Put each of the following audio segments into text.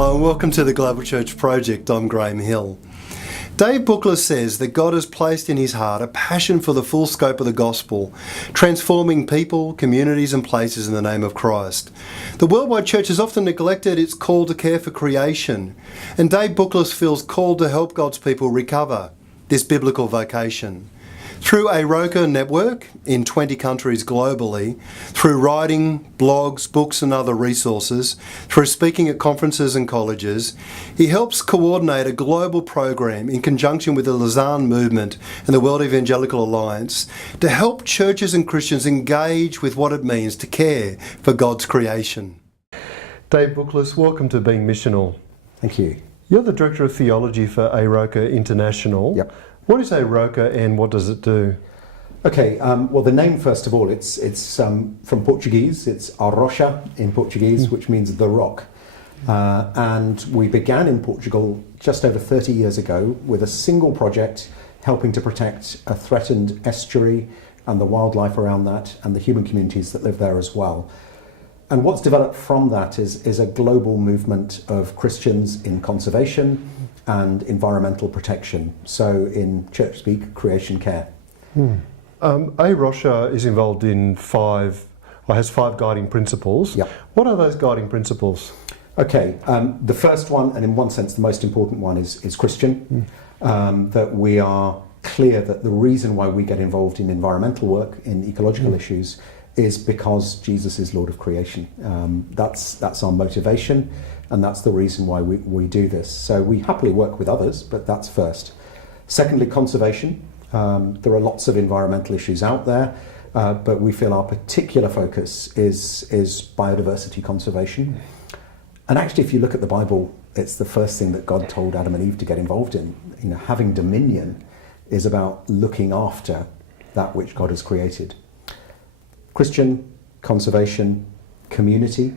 Hello and welcome to the Global Church Project. I'm Graham Hill. Dave Bookless says that God has placed in his heart a passion for the full scope of the gospel, transforming people, communities and places in the name of Christ. The worldwide church has often neglected its call to care for creation, and Dave Bookless feels called to help God's people recover this biblical vocation. Through A Rocha network in 20 countries globally, through writing, blogs, books and other resources, through speaking at conferences and colleges, he helps coordinate a global program in conjunction with the Liaison movement and the World Evangelical Alliance to help churches and Christians engage with what it means to care for God's creation. Dave Bookless, welcome to Being Missional. Thank you. You're the Director of Theology for A Rocha International. Yep. What is A Rocha and what does it do? Okay, well the name first of all, it's from Portuguese, it's A Rocha in Portuguese, which means the rock. And we began in Portugal just over 30 years ago with a single project helping to protect a threatened estuary and the wildlife around that and the human communities that live there as well. And what's developed from that is a global movement of Christians in conservation and environmental protection. So in church speak, creation care. A Rocha is involved in has five guiding principles. Yep. What are those guiding principles? Okay, the first one, and in one sense the most important one, is Christian. That we are clear that the reason why we get involved in environmental work, in ecological issues, is because Jesus is Lord of creation. That's our motivation, and that's the reason why we do this. So we happily work with others, but that's first. Secondly, conservation. There are lots of environmental issues out there, but we feel our particular focus is biodiversity conservation. And actually, if you look at the Bible, it's the first thing that God told Adam and Eve to get involved in. You know, having dominion is about looking after that which God has created. Christian, conservation, community.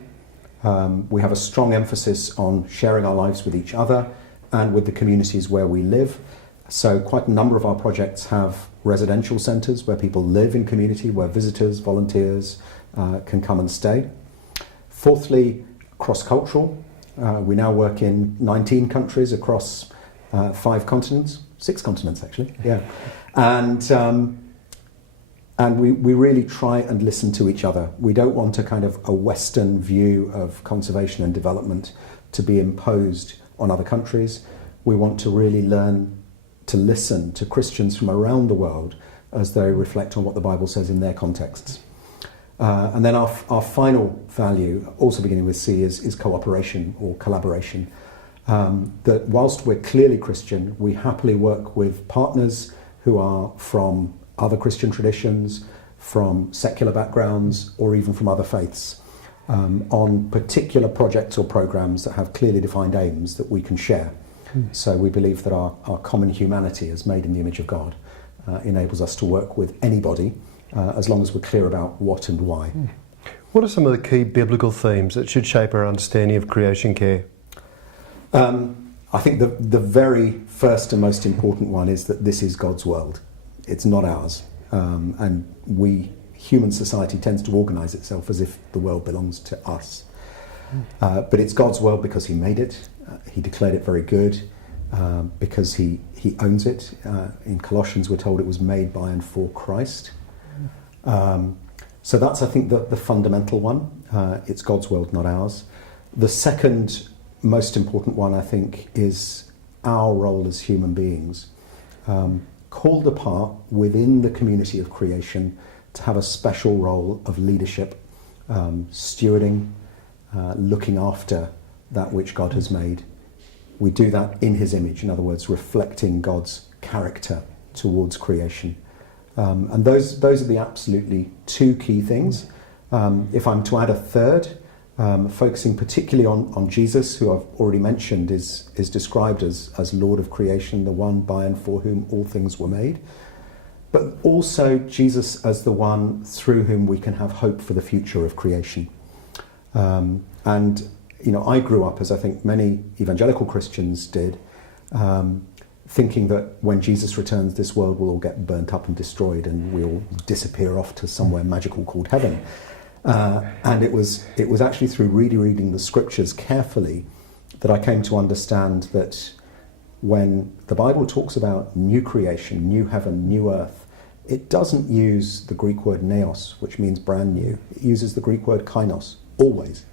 We have a strong emphasis on sharing our lives with each other and with the communities where we live. So quite a number of our projects have residential centres where people live in community, where visitors, volunteers can come and stay. Fourthly, cross-cultural. We now work in 19 countries across 6 continents actually, yeah. And we really try and listen to each other. We don't want a kind of a Western view of conservation and development to be imposed on other countries. We want to really learn to listen to Christians from around the world as they reflect on what the Bible says in their contexts. And then our final value, also beginning with C, is cooperation or collaboration. That whilst we're clearly Christian, we happily work with partners who are from other Christian traditions, from secular backgrounds, or even from other faiths, on particular projects or programs that have clearly defined aims that we can share. So we believe that our common humanity, as made in the image of God, enables us to work with anybody, as long as we're clear about what and why. What are some of the key biblical themes that should shape our understanding of creation care? I think the very first and most important one is that this is God's world. It's not ours. And human society tends to organise itself as if the world belongs to us. But it's God's world because he made it. He declared it very good because he owns it. In Colossians we're told it was made by and for Christ. So that's, I think, the fundamental one. It's God's world, not ours. The second most important one, I think, is our role as human beings. Called apart within the community of creation to have a special role of leadership, stewarding, looking after that which God has made. We do that in his image, in other words, reflecting God's character towards creation. And those are the absolutely two key things. If I'm to add a third, focusing particularly on Jesus, who I've already mentioned is described as Lord of creation, the one by and for whom all things were made, but also Jesus as the one through whom we can have hope for the future of creation. And you know, I grew up, as I think many evangelical Christians did, thinking that when Jesus returns, this world will all get burnt up and destroyed and we'll disappear off to somewhere magical called heaven. And it was actually through reading the scriptures carefully that I came to understand that when the Bible talks about new creation, new heaven, new earth, it doesn't use the Greek word neos, which means brand new. It uses the Greek word kainos, always,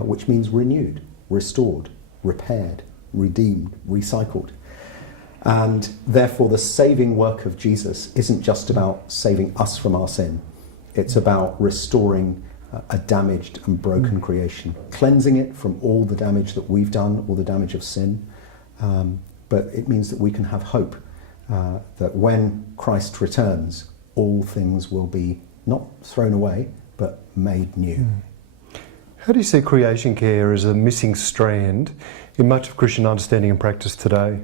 which means renewed, restored, repaired, redeemed, recycled. And therefore the saving work of Jesus isn't just about saving us from our sin. It's about restoring a damaged and broken creation, cleansing it from all the damage that we've done, all the damage of sin. But it means that we can have hope that when Christ returns, all things will be not thrown away, but made new. How do you see creation care as a missing strand in much of Christian understanding and practice today?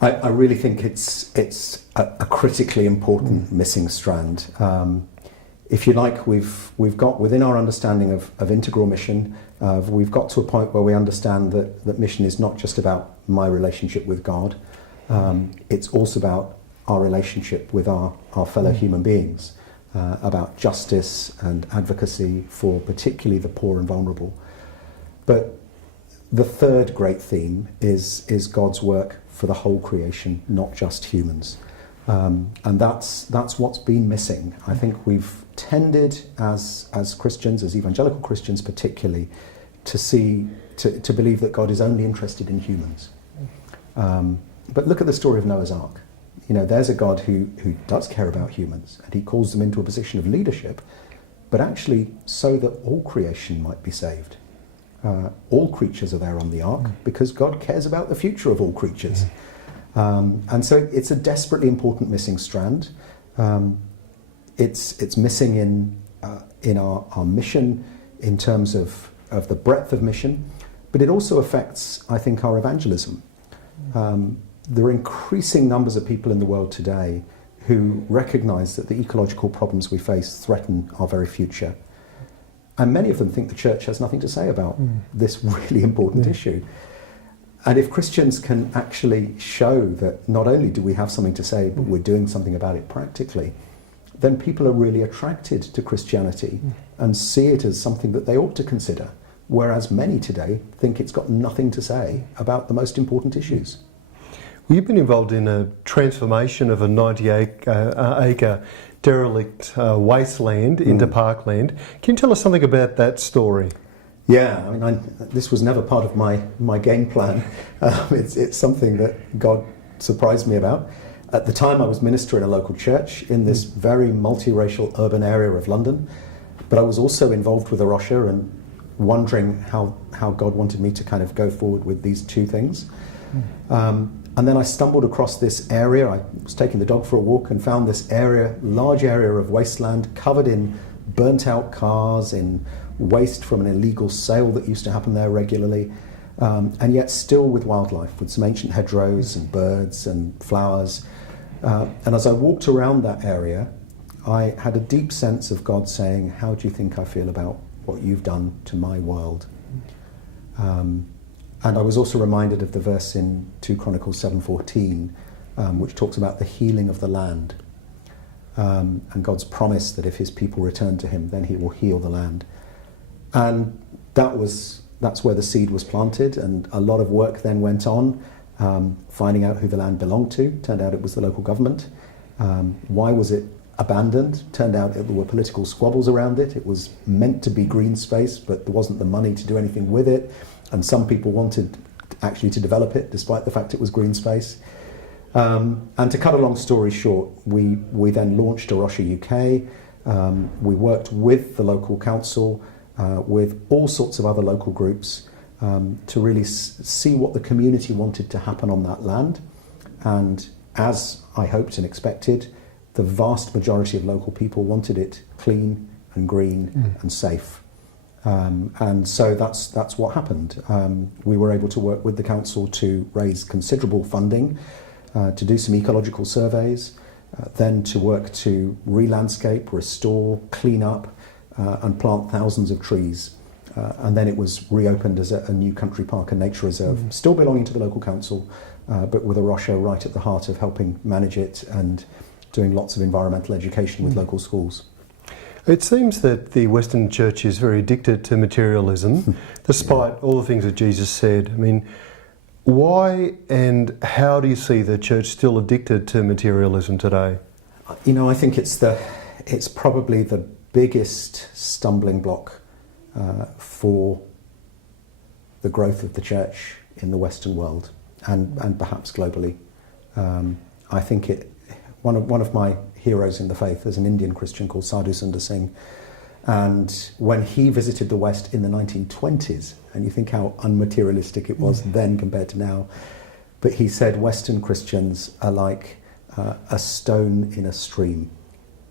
I really think it's a critically important missing strand. If you like, we've got within our understanding of integral mission, we've got to a point where we understand that mission is not just about my relationship with God, it's also about our relationship with our fellow human beings, about justice and advocacy for particularly the poor and vulnerable. But the third great theme is God's work for the whole creation, not just humans. And that's what's been missing. I think we've tended as Christians, as evangelical Christians particularly, to believe that God is only interested in humans. But look at the story of Noah's Ark. You know, there's a God who does care about humans, and he calls them into a position of leadership, but actually so that all creation might be saved. All creatures are there on the ark because God cares about the future of all creatures. And so it's a desperately important missing strand. It's missing in our mission in terms of the breadth of mission, but it also affects, I think, our evangelism. There are increasing numbers of people in the world today who recognise that the ecological problems we face threaten our very future. And many of them think the church has nothing to say about this really important issue. And if Christians can actually show that not only do we have something to say, but we're doing something about it practically, then people are really attracted to Christianity and see it as something that they ought to consider, whereas many today think it's got nothing to say about the most important issues. Well, you've been involved in a transformation of a 90-acre derelict wasteland into parkland. Can you tell us something about that story? Yeah, I mean, this was never part of my game plan. It's something that God surprised me about. At the time, I was minister in a local church in this very multiracial urban area of London, but I was also involved with A Rocha and wondering how God wanted me to kind of go forward with these two things. And then I stumbled across this area. I was taking the dog for a walk and found this area, large area of wasteland covered in burnt out cars, in waste from an illegal sale that used to happen there regularly, and yet still with wildlife, with some ancient hedgerows and birds and flowers. And as I walked around that area, I had a deep sense of God saying, how do you think I feel about what you've done to my world? And I was also reminded of the verse in 2 Chronicles 7:14, which talks about the healing of the land, and God's promise that if his people return to him, then he will heal the land. And that's where the seed was planted, and a lot of work then went on, finding out who the land belonged to. Turned out it was the local government. Why was it abandoned? Turned out there were political squabbles around it. It was meant to be green space, but there wasn't the money to do anything with it. And some people wanted actually to develop it, despite the fact it was green space. And to cut a long story short, we then launched A Rocha UK. We worked with the local council, with all sorts of other local groups, to really see what the community wanted to happen on that land. And as I hoped and expected, the vast majority of local people wanted it clean and green and safe. And so that's what happened. We were able to work with the council to raise considerable funding, to do some ecological surveys, then to work to re-landscape, restore, clean up, and plant thousands of trees. And then it was reopened as a new country park and nature reserve, still belonging to the local council, but with A Rocha right at the heart of helping manage it and doing lots of environmental education with local schools. It seems that the Western Church is very addicted to materialism, despite all the things that Jesus said. I mean, why and how do you see the Church still addicted to materialism today? I think it's probably the biggest stumbling block for the growth of the Church in the Western world and perhaps globally. I think one of my heroes in the faith is an Indian Christian called Sadhu Sundar Singh, and when he visited the West in the 1920s, and you think how unmaterialistic it was then compared to now, but he said Western Christians are like a stone in a stream.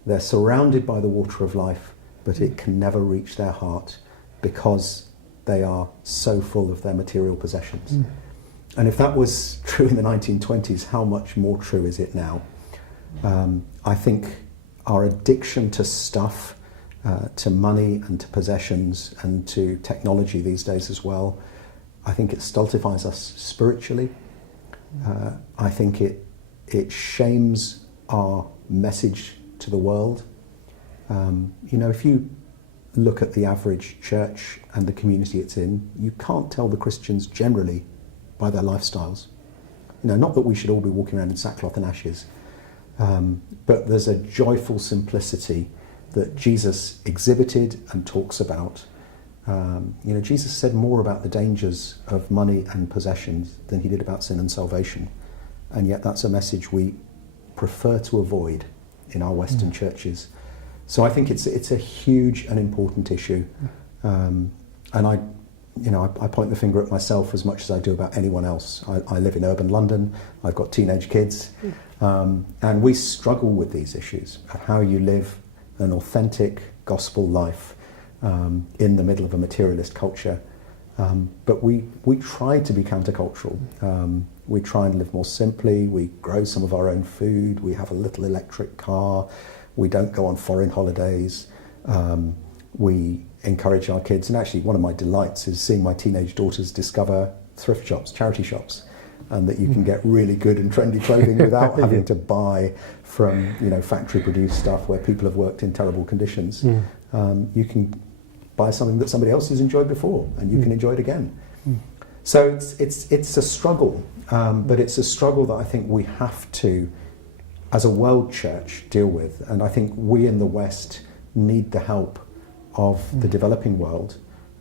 They're surrounded by the water of life, but it can never reach their heart because they are so full of their material possessions. And if that was true in the 1920s, how much more true is it now? I think our addiction to stuff, to money and to possessions and to technology these days as well, I think it stultifies us spiritually. I think it shames our message to the world. If you look at the average church and the community it's in, you can't tell the Christians generally by their lifestyles. Not that we should all be walking around in sackcloth and ashes, but there's a joyful simplicity that Jesus exhibited and talks about. Jesus said more about the dangers of money and possessions than he did about sin and salvation, and yet that's a message we prefer to avoid in our Western churches. So I think it's a huge and important issue, and I point the finger at myself as much as I do about anyone else. I live in urban London, I've got teenage kids, and we struggle with these issues of how you live an authentic gospel life in the middle of a materialist culture. But we try to be countercultural. We try and live more simply, we grow some of our own food, we have a little electric car, we don't go on foreign holidays, we encourage our kids, and actually one of my delights is seeing my teenage daughters discover thrift shops, charity shops, and that you can get really good and trendy clothing without having to buy from factory produced stuff where people have worked in terrible conditions. You can buy something that somebody else has enjoyed before and you can enjoy it again. So it's a struggle, but it's a struggle that I think we have to, as a world church, deal with, and I think we in the West need the help of the developing world,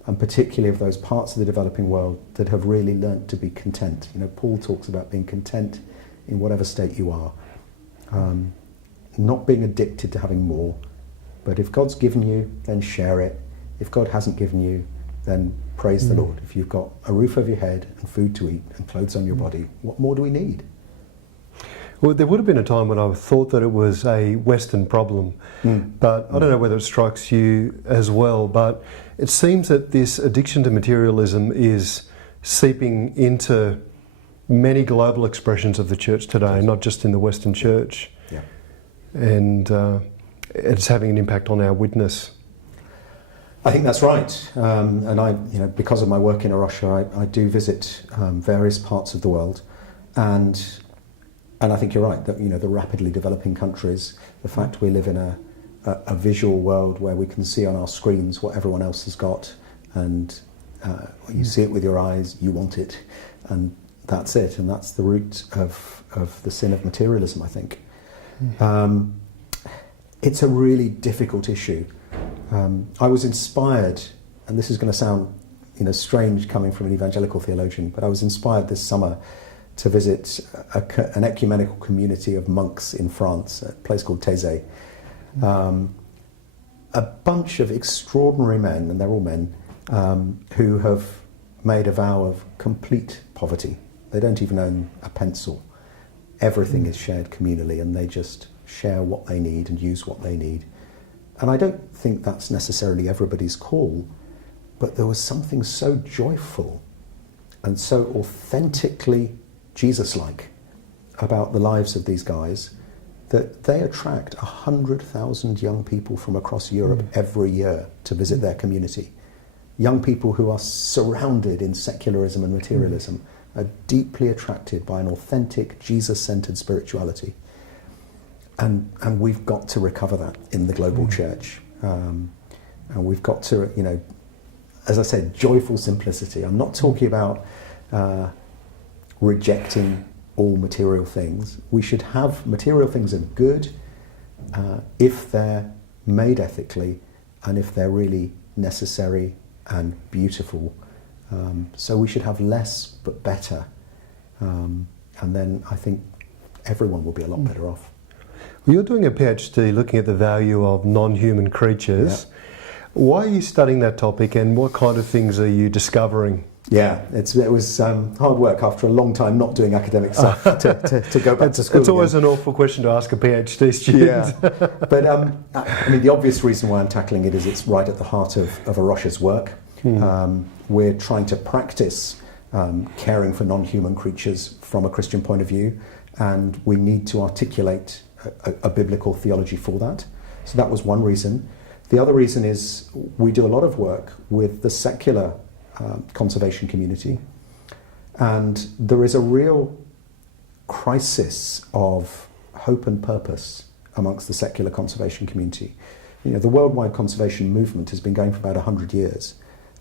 and particularly of those parts of the developing world that have really learnt to be content. Paul talks about being content in whatever state you are, not being addicted to having more, but if God's given you, then share it. If God hasn't given you, then praise the Lord. If you've got a roof over your head and food to eat and clothes on your body, what more do we need? Well, there would have been a time when I thought that it was a Western problem, but I don't know whether it strikes you as well, but it seems that this addiction to materialism is seeping into many global expressions of the church today, not just in the Western church. Yeah. And it's having an impact on our witness. I think that's right, and I, because of my work in A Rocha, I do visit various parts of the world, and I think you're right that the rapidly developing countries, the fact we live in a visual world where we can see on our screens what everyone else has got, and you see it with your eyes, you want it, and that's it, and that's the root of the sin of materialism, I think. It's a really difficult issue. I was inspired, and this is going to sound strange coming from an evangelical theologian, but I was inspired this summer to visit an ecumenical community of monks in France, a place called Thésée. A bunch of extraordinary men, and they're all men, who have made a vow of complete poverty. They don't even own a pencil. Everything is shared communally, and they just share what they need and use what they need. And I don't think that's necessarily everybody's call, but there was something so joyful and so authentically Jesus-like about the lives of these guys that they attract 100,000 young people from across Europe every year to visit their community. Young people who are surrounded in secularism and materialism are deeply attracted by an authentic Jesus-centered spirituality. And we've got to recover that in the global church. And we've got to, as I said, joyful simplicity. I'm not talking about rejecting all material things. We should have material things are good if they're made ethically and if they're really necessary and beautiful. So we should have less but better. And then I think everyone will be a lot better off. Well, you're doing a PhD looking at the value of non-human creatures. Yeah. Why are you studying that topic, and what kind of things are you discovering? Yeah, it was hard work after a long time not doing academic stuff to go back to school. It's always an awful question to ask a PhD student. Yeah, but I mean, the obvious reason why I'm tackling it is it's right at the heart of A Rocha's work. We're trying to practice caring for non-human creatures from a Christian point of view, and we need to articulate a biblical theology for that. So that was one reason. The other reason is we do a lot of work with the secular conservation community, and there is a real crisis of hope and purpose amongst the secular conservation community. The worldwide conservation movement has been going for about 100 years,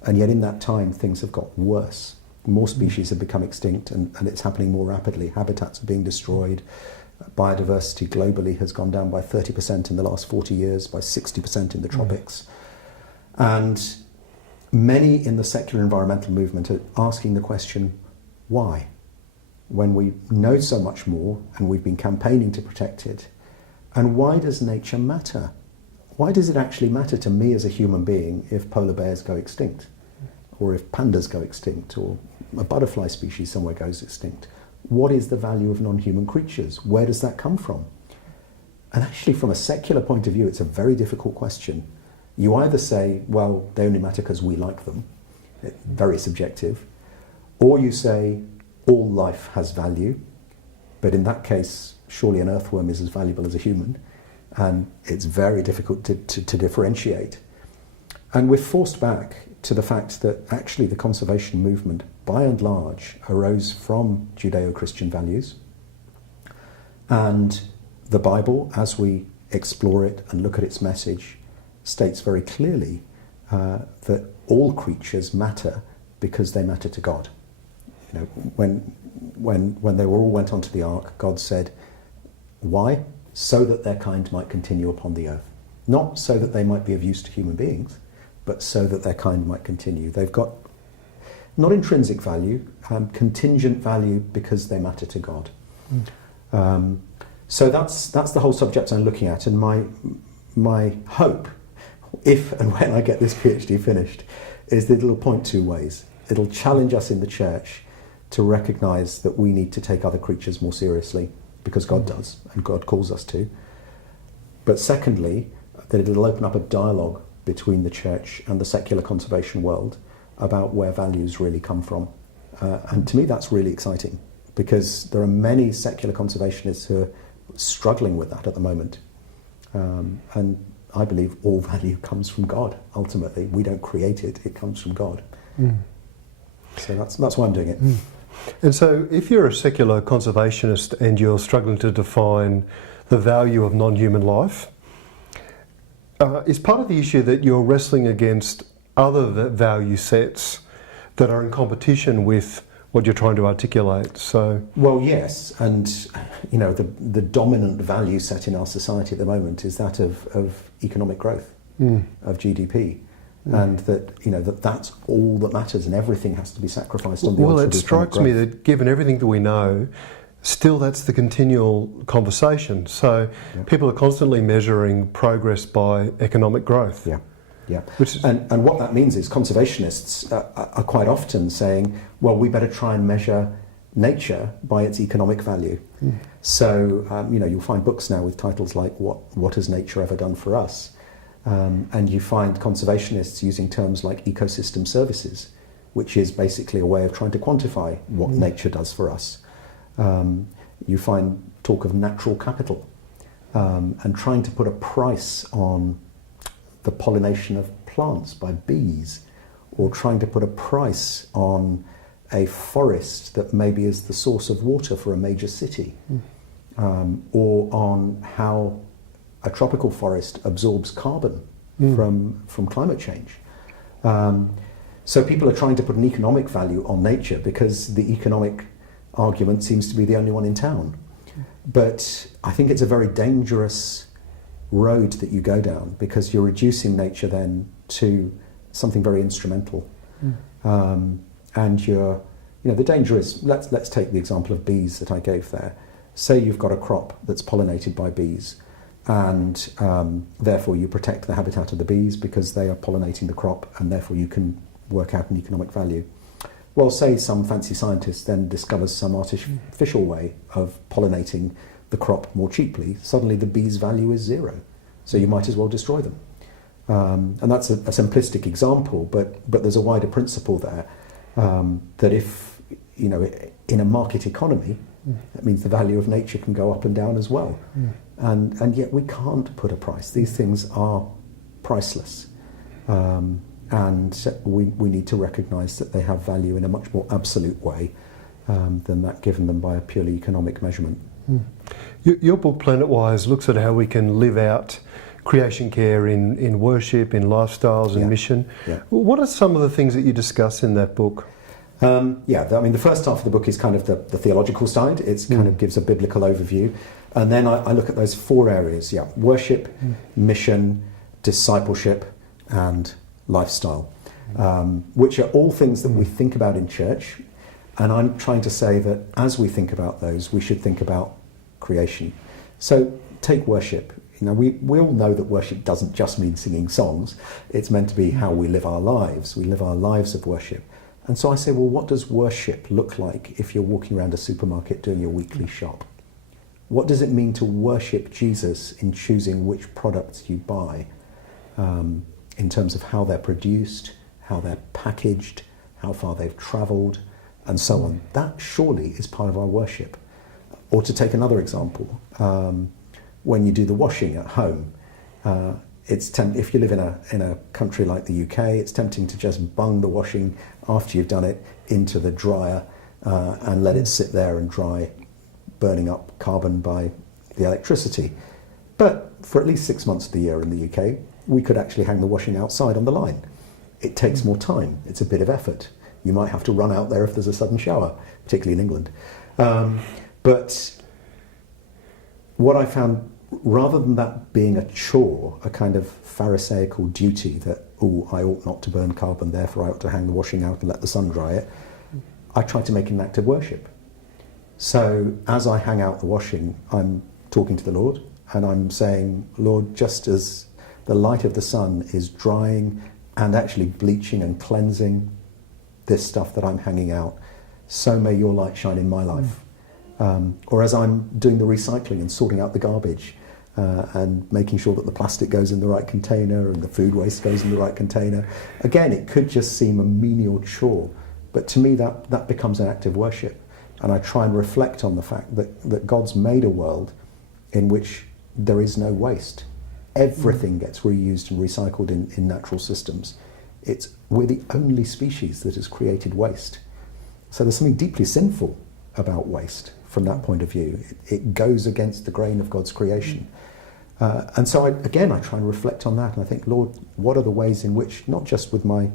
and yet in that time things have got worse. More species have become extinct, and it's happening more rapidly. Habitats are being destroyed. Biodiversity globally has gone down by 30% in the last 40 years, by 60% in the tropics. And many in the secular environmental movement are asking the question, why? When we know so much more and we've been campaigning to protect it, and why does nature matter? Why does it actually matter to me as a human being if polar bears go extinct, or if pandas go extinct, or a butterfly species somewhere goes extinct? What is the value of non-human creatures? Where does that come from? And actually, from a secular point of view, it's a very difficult question. You either say, well, they only matter because we like them, very subjective, or you say, all life has value, but in that case, surely an earthworm is as valuable as a human, and it's very difficult to differentiate. And we're forced back to the fact that actually the conservation movement, by and large, arose from Judeo-Christian values. And the Bible, as we explore it and look at its message, states very clearly that all creatures matter because they matter to God. When they all went onto the ark, God said, why? So that their kind might continue upon the earth. Not so that they might be of use to human beings, but so that their kind might continue. They've got not intrinsic value, contingent value because they matter to God. So that's the whole subject I'm looking at, and my hope, if and when I get this PhD finished, is that it'll point two ways. It'll challenge us in the church to recognise that we need to take other creatures more seriously, because God does, and God calls us to. But secondly, that it'll open up a dialogue between the church and the secular conservation world about where values really come from. And to me that's really exciting, because there are many secular conservationists who are struggling with that at the moment. And I believe all value comes from God, ultimately. We don't create it, it comes from God. So that's why I'm doing it. And so if you're a secular conservationist and you're struggling to define the value of non-human life, is part of the issue that you're wrestling against other value sets that are in competition with what you're trying to articulate? So, well, yes, and the dominant value set in our society at the moment is that of economic growth, of GDP, and that's all that matters, and everything has to be sacrificed on the altar. Well, it strikes me that given everything that we know, still that's the continual conversation. So people are constantly measuring progress by economic growth. Yeah. And what that means is conservationists are quite often saying, well, we better try and measure nature by its economic value. So, you'll find books now with titles like What Has Nature Ever Done for Us? And you find conservationists using terms like ecosystem services, which is basically a way of trying to quantify what nature does for us. You find talk of natural capital, and trying to put a price on the pollination of plants by bees, or trying to put a price on a forest that maybe is the source of water for a major city, or on how a tropical forest absorbs carbon from climate change. So people are trying to put an economic value on nature because the economic argument seems to be the only one in town. But I think it's a very dangerous road that you go down, because you're reducing nature then to something very instrumental. And the danger is, let's take the example of bees that I gave there. Say you've got a crop that's pollinated by bees, and therefore you protect the habitat of the bees because they are pollinating the crop, and therefore you can work out an economic value. Well, say some fancy scientist then discovers some artificial way of pollinating the crop more cheaply. Suddenly the bee's value is zero, so you might as well destroy them. And that's a simplistic example, but there's a wider principle there, that if, in a market economy, that means the value of nature can go up and down as well. And yet we can't put a price. These things are priceless. And we need to recognise that they have value in a much more absolute way than that given them by a purely economic measurement. Your book, Planetwise, looks at how we can live out creation care in worship, in lifestyles and mission. What are some of the things that you discuss in that book? The first half of the book is kind of the theological side. It kind of gives a biblical overview. And then I look at those four areas, worship, mission, discipleship, and lifestyle, which are all things that we think about in church. And I'm trying to say that as we think about those, we should think about creation. So take worship. We all know that worship doesn't just mean singing songs. It's meant to be how we live our lives. We live our lives of worship. And so I say, well, what does worship look like if you're walking around a supermarket doing your weekly shop? What does it mean to worship Jesus in choosing which products you buy, in terms of how they're produced, how they're packaged, how far they've travelled, and so on? That surely is part of our worship. Or to take another example, when you do the washing at home, if you live in a country like the UK, it's tempting to just bung the washing after you've done it into the dryer and let it sit there and dry, burning up carbon by the electricity. But for at least 6 months of the year in the UK, we could actually hang the washing outside on the line. It takes more time. It's a bit of effort. You might have to run out there if there's a sudden shower, particularly in England. But what I found, rather than that being a chore, a kind of pharisaical duty that, I ought not to burn carbon, therefore I ought to hang the washing out and let the sun dry it, I try to make it an act of worship. So as I hang out the washing, I'm talking to the Lord, and I'm saying, Lord, just as the light of the sun is drying and actually bleaching and cleansing this stuff that I'm hanging out, so may your light shine in my life. Or as I'm doing the recycling and sorting out the garbage, and making sure that the plastic goes in the right container and the food waste goes in the right container. Again, it could just seem a menial chore, but to me that becomes an act of worship. And I try and reflect on the fact that God's made a world in which there is no waste. Everything gets reused and recycled in natural systems. We're the only species that has created waste. So there's something deeply sinful about waste from that point of view. It goes against the grain of God's creation. And so I try and reflect on that, and I think, Lord, what are the ways in which, not just with my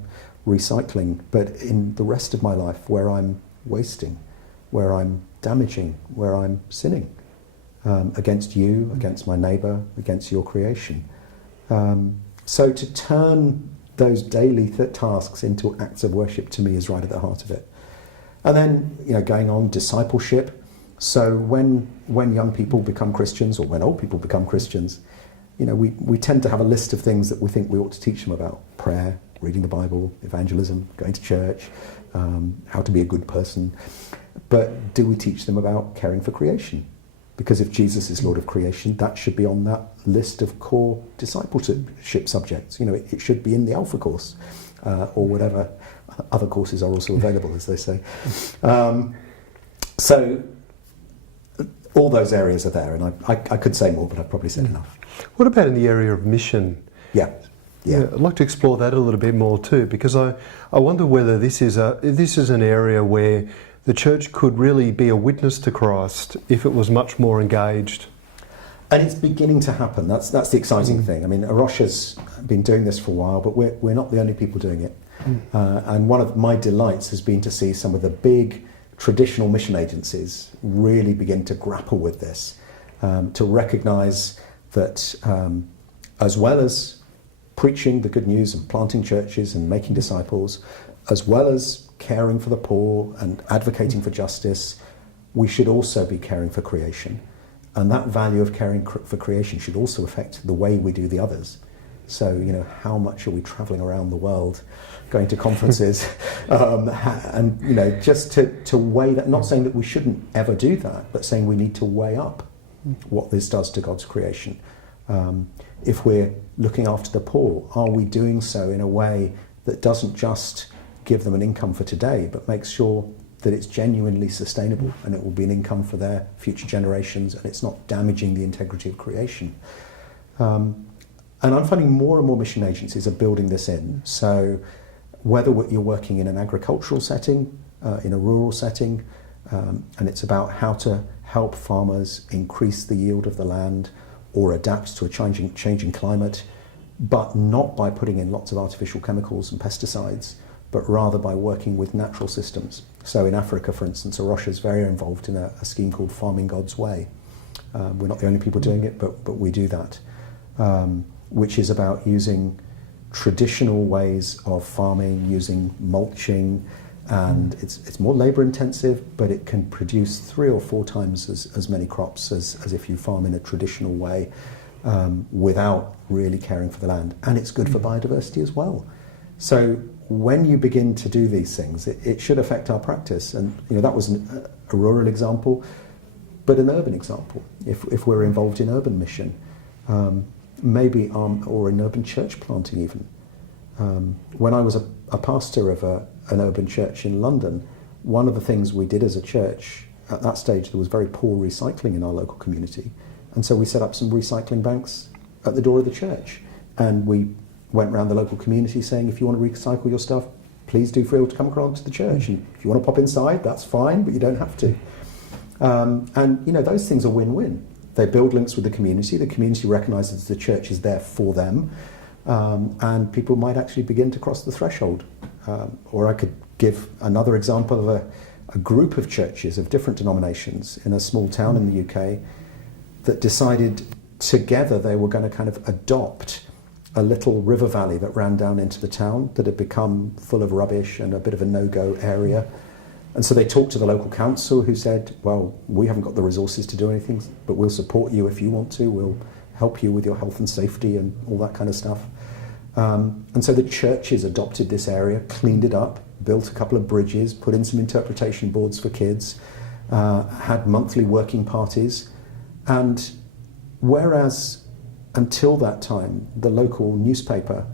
recycling, but in the rest of my life, where I'm wasting, where I'm damaging, where I'm sinning against you, against my neighbour, against your creation. So to turn those daily tasks into acts of worship, to me, is right at the heart of it. And then, going on, discipleship. So when young people become Christians, or when old people become Christians, we tend to have a list of things that we think we ought to teach them about: prayer, reading the Bible, evangelism, going to church, how to be a good person. But do we teach them about caring for creation? Because if Jesus is Lord of creation, that should be on that list of core discipleship subjects. It should be in the Alpha course, or whatever other courses are also available, as they say. So all those areas are there, and I could say more, but I've probably said enough. What about in the area of mission? Yeah. I'd like to explore that a little bit more too, because I wonder whether this is an area where the church could really be a witness to Christ if it was much more engaged. And it's beginning to happen. That's the exciting thing. I mean, A Rocha's been doing this for a while, but we're not the only people doing it. And one of my delights has been to see some of the big traditional mission agencies really begin to grapple with this, to recognise that as well as preaching the good news and planting churches and making disciples, as well as caring for the poor and advocating for justice, we should also be caring for creation. And that value of caring for creation should also affect the way we do the others. So, you know, how much are we travelling around the world, going to conferences, and, you know, just to weigh that, not saying that we shouldn't ever do that, but saying we need to weigh up what this does to God's creation. If we're looking after the poor, are we doing so in a way that doesn't just give them an income for today, but makes sure that it's genuinely sustainable and it will be an income for their future generations and it's not damaging the integrity of creation? And I'm finding more and more mission agencies are building this in. So whether you're working in an agricultural setting, in a rural setting, and it's about how to help farmers increase the yield of the land or adapt to a changing climate, but not by putting in lots of artificial chemicals and pesticides, but rather by working with natural systems. So in Africa, for instance, A Rocha is very involved in a scheme called Farming God's Way. We're not the only people doing it, but we do that, which is about using traditional ways of farming, using mulching, and it's more labour intensive, but it can produce 3 or 4 times as many crops as if you farm in a traditional way, without really caring for the land. And it's good for biodiversity as well. So when you begin to do these things, it should affect our practice. And you know, that was a rural example, but an urban example. If we're involved in urban mission, maybe or in urban church planting even. When I was a pastor of an urban church in London, one of the things we did as a church, at that stage there was very poor recycling in our local community, and so we set up some recycling banks at the door of the church, and we went around the local community saying, if you want to recycle your stuff, please do feel to come across to the church, and if you want to pop inside, that's fine, but you don't have to. And you know, those things are win-win. They build links with the community recognises the church is there for them, and people might actually begin to cross the threshold. Or I could give another example of a group of churches of different denominations in a small town in the UK that decided together they were going to kind of adopt a little river valley that ran down into the town that had become full of rubbish and a bit of a no-go area. And so they talked to the local council, who said, well, we haven't got the resources to do anything, but we'll support you if you want to. We'll help you with your health and safety and all that kind of stuff. And so the churches adopted this area, cleaned it up, built a couple of bridges, put in some interpretation boards for kids, had monthly working parties. And whereas until that time, the local newspaper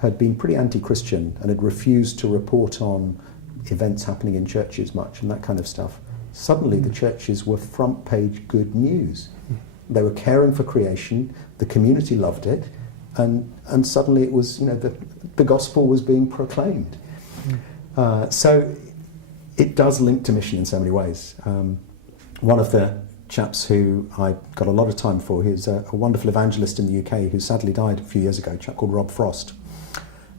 had been pretty anti-Christian and had refused to report on events happening in churches much and that kind of stuff, suddenly the churches were front page good news. They were caring for creation, the community loved it, and suddenly it was, you know, the gospel was being proclaimed. So it does link to mission in so many ways. One of the chaps who I got a lot of time for, he was a wonderful evangelist in the UK who sadly died a few years ago, a chap called Rob Frost.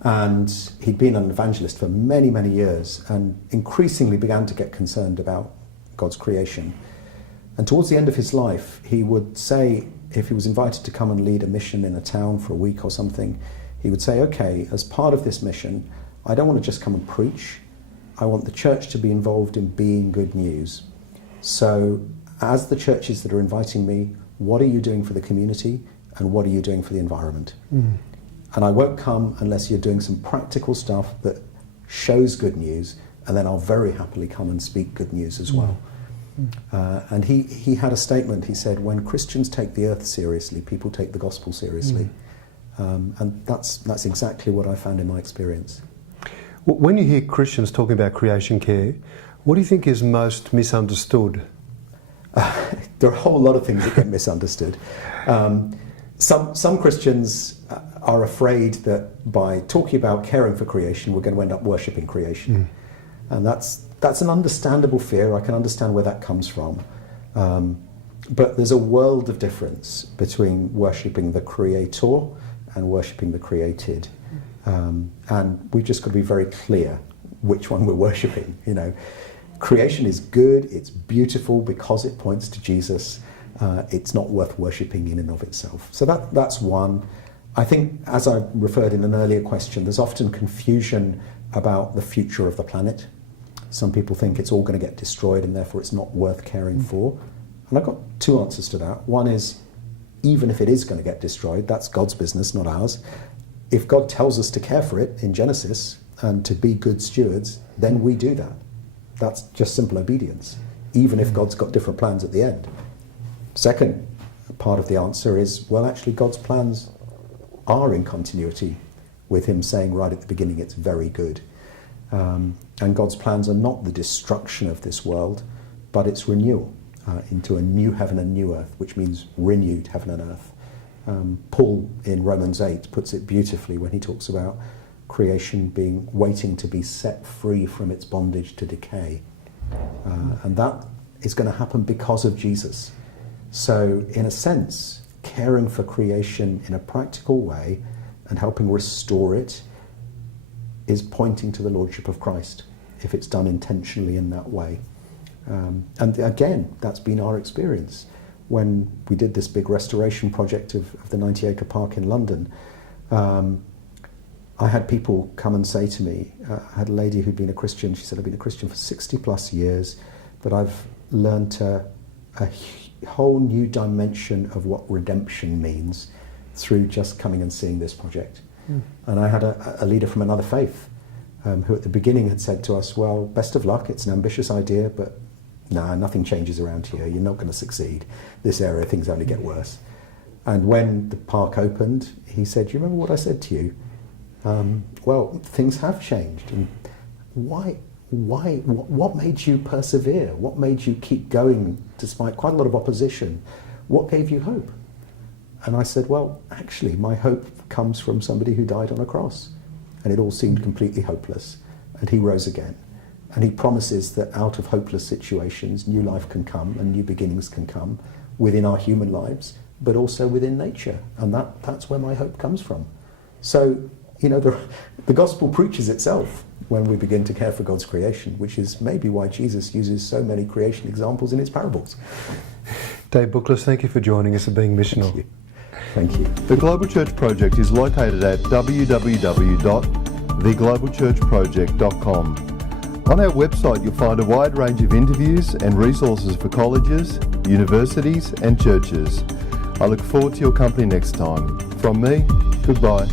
And he'd been an evangelist for many, many years and increasingly began to get concerned about God's creation. And towards the end of his life, he would say, if he was invited to come and lead a mission in a town for a week or something, he would say, okay, as part of this mission, I don't want to just come and preach. I want the church to be involved in being good news. So as the churches that are inviting me, what are you doing for the community and what are you doing for the environment? And I won't come unless you're doing some practical stuff that shows good news, and then I'll very happily come and speak good news as well. And he had a statement. He said, when Christians take the earth seriously, people take the gospel seriously. And that's exactly what I found in my experience. When you hear Christians talking about creation care, what do you think is most misunderstood? There are a whole lot of things that get misunderstood. Some Christians are afraid that by talking about caring for creation, we're going to end up worshipping creation. And that's an understandable fear. I can understand where that comes from. But there's a world of difference between worshipping the creator and worshipping the created. And we've just got to be very clear which one we're worshipping. You know, creation is good, it's beautiful because it points to Jesus. It's not worth worshipping in and of itself. So that's one. I think, as I referred in an earlier question, there's often confusion about the future of the planet. Some people think it's all going to get destroyed and therefore it's not worth caring for. And I've got two answers to that. One is, even if it is going to get destroyed, that's God's business, not ours. If God tells us to care for it in Genesis and to be good stewards, then we do that. That's just simple obedience, even if God's got different plans at the end. Second part of the answer is, well, actually God's plans are in continuity with him saying right at the beginning it's very good. And God's plans are not the destruction of this world, but its renewal into a new heaven and new earth, which means renewed heaven and earth. Paul in Romans 8 puts it beautifully when he talks about creation waiting to be set free from its bondage to decay. And that is going to happen because of Jesus. So in a sense, caring for creation in a practical way and helping restore it is pointing to the Lordship of Christ, if it's done intentionally in that way. And again, that's been our experience. When we did this big restoration project of the 90-acre park in London, I had people come and say to me, I had a lady who'd been a Christian, she said, I've been a Christian for 60 plus years, but I've learned a whole new dimension of what redemption means through just coming and seeing this project. And I had a leader from another faith who at the beginning had said to us, well, best of luck, it's an ambitious idea, but nothing changes around here, you're not going to succeed. This area, things only get worse. And when the park opened, he said, do you remember what I said to you? Well, things have changed. And why? What made you persevere? What made you keep going despite quite a lot of opposition? What gave you hope? And I said, well, actually, my hope comes from somebody who died on a cross. And it all seemed completely hopeless. And he rose again. And he promises that out of hopeless situations, new life can come and new beginnings can come within our human lives, but also within nature. And that's where my hope comes from. So, you know, the gospel preaches itself when we begin to care for God's creation, which is maybe why Jesus uses so many creation examples in his parables. Dave Bookless, thank you for joining us and being missional. Thank you. The Global Church Project is located at www.theglobalchurchproject.com. On our website you'll find a wide range of interviews and resources for colleges, universities and churches. I look forward to your company next time. From me, goodbye.